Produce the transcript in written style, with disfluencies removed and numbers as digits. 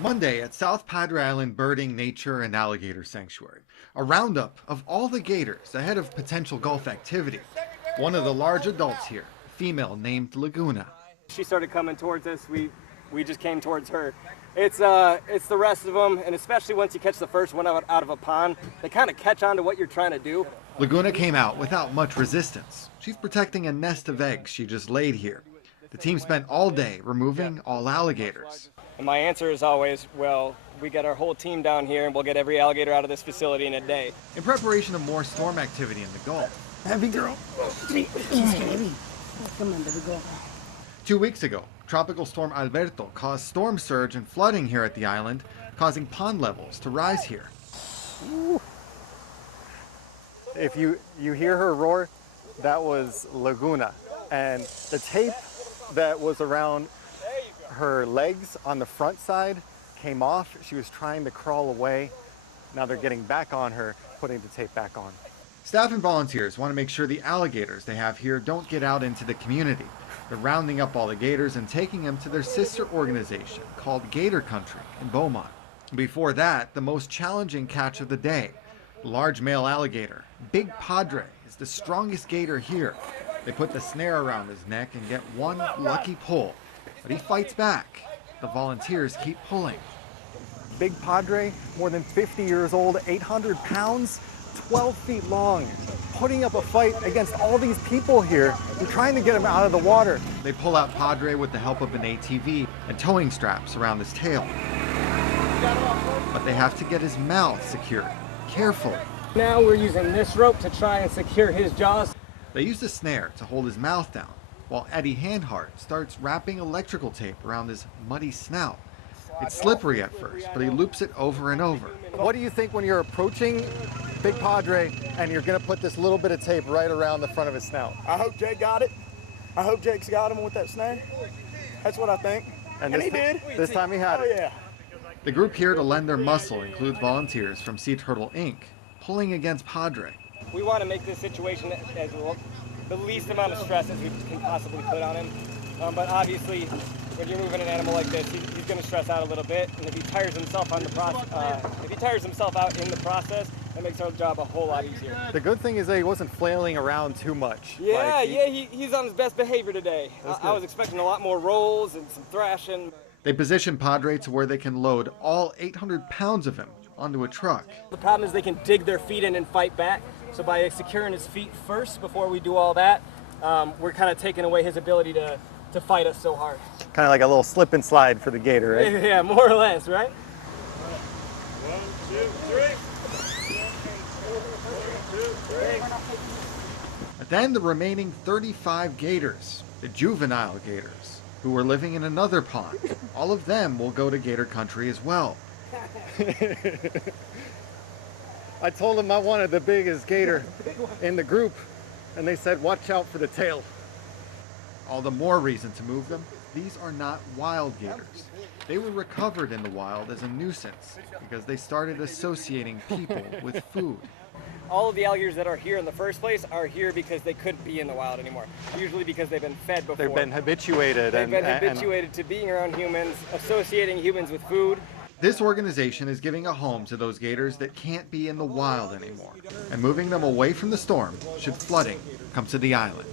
Monday at South Padre Island Birding, Nature, and Alligator Sanctuary. A roundup of all the gators ahead of potential Gulf activity. One of the large adults here, a female named Laguna. She started coming towards us. We just came towards her. It's the rest of them, and especially once you catch the first one out of a pond, they kind of catch on to what you're trying to do. Laguna came out without much resistance. She's protecting a nest of eggs she just laid here. The team spent all day removing all alligators. And my answer is always, well, we got our whole team down here and we'll get every alligator out of this facility in a day. In preparation of more storm activity in the Gulf. Heavy girl. She's heavy. Come on, baby girl. 2 weeks ago, Tropical Storm Alberto caused storm surge and flooding here at the island, causing pond levels to rise here. If you hear her roar, that was Laguna. And the tape that was around her legs on the front side came off. She was trying to crawl away. Now they're getting back on her, putting the tape back on. Staff and volunteers want to make sure the alligators they have here don't get out into the community. They're rounding up all the gators and taking them to their sister organization called Gator Country in Beaumont. Before that, the most challenging catch of the day. The large male alligator, Big Padre, is the strongest gator here. They put the snare around his neck and get one lucky pull. But he fights back. The volunteers keep pulling. Big Padre, more than 50 years old, 800 pounds, 12 feet long, putting up a fight against all these people here and trying to get him out of the water. They pull out Padre with the help of an ATV and towing straps around his tail. But they have to get his mouth secured, carefully. Now we're using this rope to try and secure his jaws. They use the snare to hold his mouth down, while Eddie Handhart starts wrapping electrical tape around his muddy snout. It's slippery at first, but he loops it over and over. What do you think when you're approaching Big Padre and you're going to put this little bit of tape right around the front of his snout? I hope Jake got it. I hope Jake's got him with that snare. That's what I think. And he did. This time he had it. Oh, yeah. The group here to lend their muscle includes volunteers from Sea Turtle Inc., pulling against Padre. We want to make this situation as the least amount of stress as we can possibly put on him. But obviously, when you're moving an animal like this, he's going to stress out a little bit. And if he tires himself out in the process, that makes our job a whole lot easier. The good thing is that he wasn't flailing around too much. Yeah, he's on his best behavior today. I was expecting a lot more rolls and some thrashing. They position Padre to where they can load all 800 pounds of him onto a truck. The problem is they can dig their feet in and fight back. So by securing his feet first before we do all that, we're kind of taking away his ability to fight us so hard. Kind of like a little slip and slide for the gator, right? Yeah, more or less, right? 1, 2, 3. But then the remaining 35 gators, the juvenile gators, who were living in another pond, all of them will go to Gator Country as well. I told them I wanted the biggest gator in the group, and they said, watch out for the tail. All the more reason to move them. These are not wild gators. They were recovered in the wild as a nuisance because they started associating people with food. All of the alligators that are here in the first place are here because they couldn't be in the wild anymore. Usually because they've been fed before. They've been habituated. They've been habituated to being around humans, associating humans with food. This organization is giving a home to those gators that can't be in the wild anymore and moving them away from the storm should flooding come to the island.